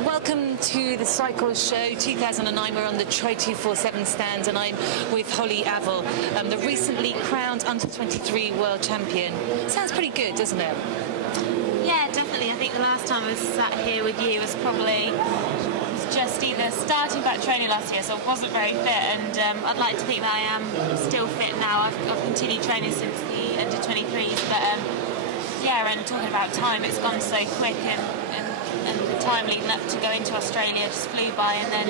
Welcome to the Cycle Show 2009. We're on the Try 247 stand and I'm with Hollie Avil, the recently crowned under-23 world champion. Sounds pretty good, doesn't it? Yeah, definitely. I think the last time I was sat here with you was probably just either starting back training last year, so I wasn't very fit, and I'd like to think that I am still fit now. I've continued training since the under-23s, but yeah, and talking about time, it's gone so quick, and the time leading up to going to Australia just flew by, and then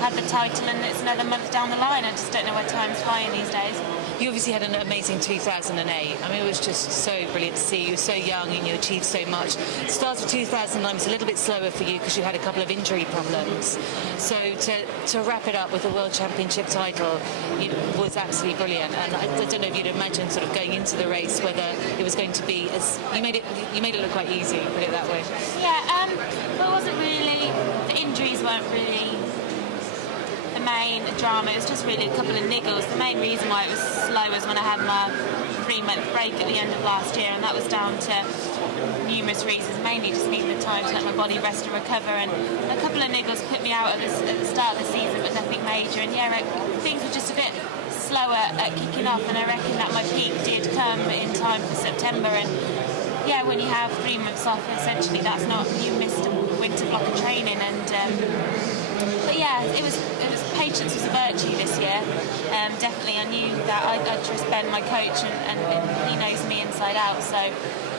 had the title, and it's another month down the line. I just don't know where time's flying these days. You obviously had an amazing 2008. I mean, it was just so brilliant to see. You were so young and you achieved so much. The start of 2009 was a little bit slower for you because you had a couple of injury problems. So to wrap it up with a World Championship title was absolutely brilliant. And I don't know if you'd imagine sort of going into the race whether it was going to be as you made it look quite easy. Put it that way. Yeah. Well, it wasn't really. The injuries weren't really the main drama. It was just really a couple of niggles. The main reason why it was slow was when I had my 3-month break at the end of last year, and that was down to numerous reasons, mainly just needing the time to let my body rest and recover, and a couple of niggles put me out at the start of the season, but nothing major. And yeah, things were just a bit slower at kicking off, and I reckon that my peak did come in time for September. And yeah, when you have 3 months off, essentially that's not, you missed a winter block of training. And but yeah, it was patience was a virtue this year. Definitely, I knew that I trust Ben, my coach, and he knows me inside out. So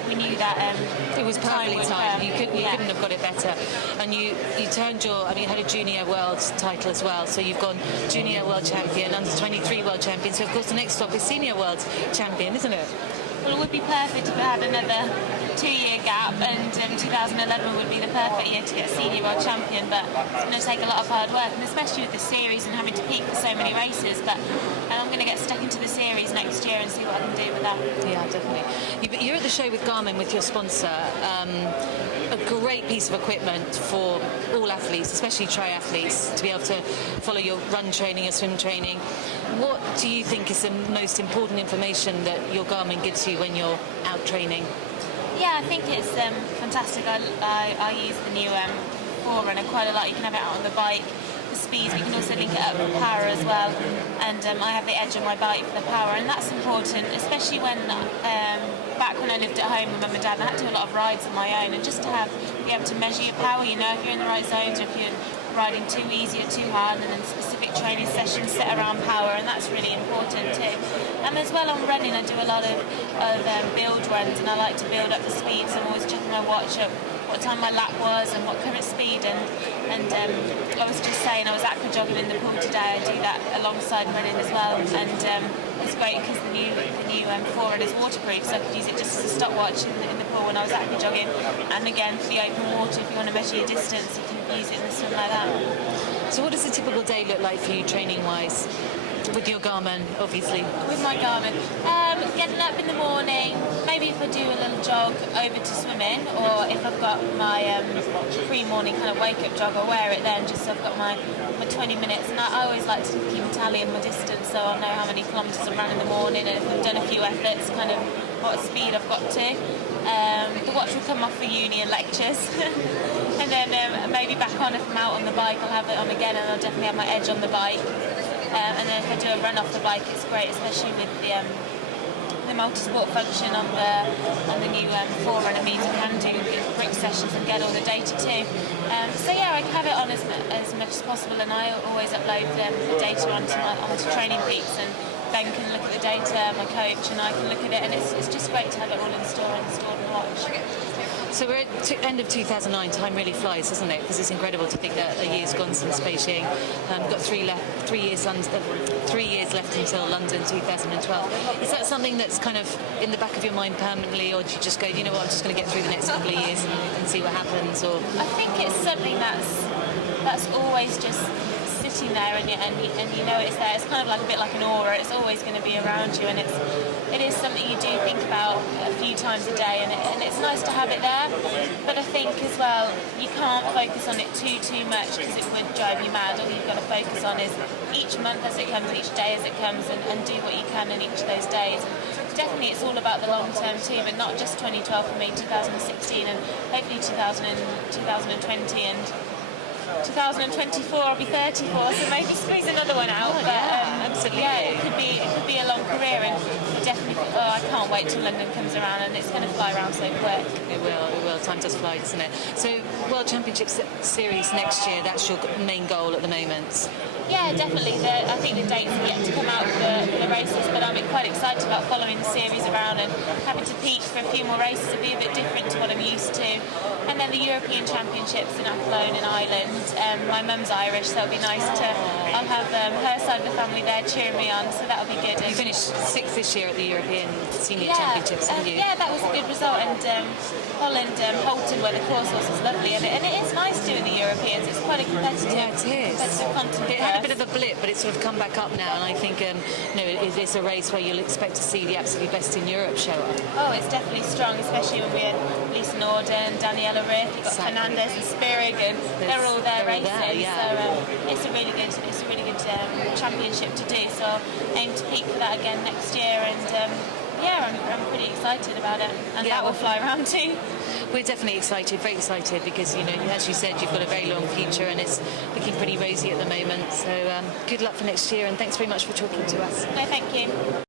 we knew that it was perfectly timed. You couldn't have got it better. And you turned you had a junior world title as well. So you've gone junior world champion, under-23 world champion. So of course the next stop is senior world champion, isn't it? Well, it would be perfect if we had another 2-year gap, and 2011 would be the perfect year to get senior world champion, but it's going to take a lot of hard work, and especially with the series and having to peak for so many races. But I'm going to get stuck into the series next year and see what I can do with that. Yeah, definitely. You're at the show with Garmin, with your sponsor. A great piece of equipment for all athletes, especially triathletes, to be able to follow your run training, your swim training. What do you think is the most important information that your Garmin gives you when you're out training? Yeah, I think it's fantastic. I use the new Forerunner quite a lot. You can have it out on the bike for speeds, but you can also link it up for power as well. And I have the edge on my bike for the power, and that's important, especially when back when I lived at home with mum and dad, I had to do a lot of rides on my own, and just to be able to measure your power, if you're in the right zones, or if you're riding too easy or too hard, and then specific training sessions set around power, and that's really important too. And as well on running, I do a lot of build runs, and I like to build up the speed, so I'm always checking my watch up what time my lap was and what current speed, and I was just saying I was aqua jogging in the pool today. I do that alongside running as well, and it's great because the new Forerunner is waterproof, so I could use it just as a stopwatch in the pool when I was aqua jogging, and again for the open water, if you want to measure your distance, you can use it in the swim like that. So what does a typical day look like for you training wise? With your Garmin, obviously. With my Garmin. Getting up in the morning, maybe if I do a little jog over to swimming, or if I've got my pre-morning kind of wake-up jog, I'll wear it then, just so I've got my 20 minutes. And I always like to keep a tally of my distance, so I'll know how many kilometres I've run in the morning, and if I've done a few efforts, kind of what speed I've got to. The watch will come off for uni and lectures. And then maybe back on if I'm out on the bike, I'll have it on again, and I'll definitely have my edge on the bike. And then if I do a run off the bike, it's great, especially with the multi-sport function on the new Forerunner means you can do grip sessions and get all the data too. So yeah, I have it on as much as possible, and I always upload the data onto Training Peaks, and Ben can look at the data, my coach, and I can look at it, and it's just great to have it all installed and watch. So we're at the end of 2009. Time really flies, doesn't it? Because it's incredible to think that a year's gone since Beijing. We've got 3 years left until London 2012. Is that something that's kind of in the back of your mind permanently, or do you just go, you know what, I'm just going to get through the next couple of years and see what happens? Or I think it's something that's always just sitting there, and you know it's there. It's kind of like a bit like an aura. It's always going to be around you, and it is something you do think about a few times a day, and it's nice to have it there. But I think as well, you can't focus on it too much, because it would drive you mad. All you've got to focus on is each month as it comes, each day as it comes, and do what you can in each of those days. And definitely it's all about the long term too, but not just 2012 for me, 2016 and hopefully 2020 and 2024 I'll be 34, so maybe squeeze another one out. Oh, but yeah, absolutely. yeah, it could be a long career, and definitely. Oh, I can't wait till London comes around, and it's going to fly around so quick. It will. Time does fly, doesn't it? So, World Championship Series next year, that's your main goal at the moment? Yeah, definitely. I think the dates are yet to come out for the races, but I'm quite excited about following the series around and having to peak for a few more races to be a bit different to what I'm used to. And then the European Championships in Athlone in Ireland. My mum's Irish, so it'll be nice to. I'll have her side of the family there cheering me on, so that'll be good. You finished 6th this year at the European Senior Yeah, Championships, haven't you? yeah, that was a good result. And Holland, Holton, where the course was lovely, and it is nice doing the Europeans. It's quite a competitive, Yeah, it is. competitive continent. It had a bit of a blip, but it's sort of come back up now, and I think it's a race where you'll expect to see the absolutely best in Europe show up. Oh, it's definitely strong, especially when we had Lisa Norden, Daniela Riff, you've got Exactly. Fernandez and Spirig, and they're all there racing. yeah. So it's a really good championship to do. So I'll aim to peak for that again next year, and yeah, I'm pretty excited about it, and Yeah, that will well, fly around too. We're definitely excited, very excited, because as you said, you've got a very long future, and it's looking pretty rosy at the moment. So good luck for next year, and thanks very much for talking to us. No, thank you.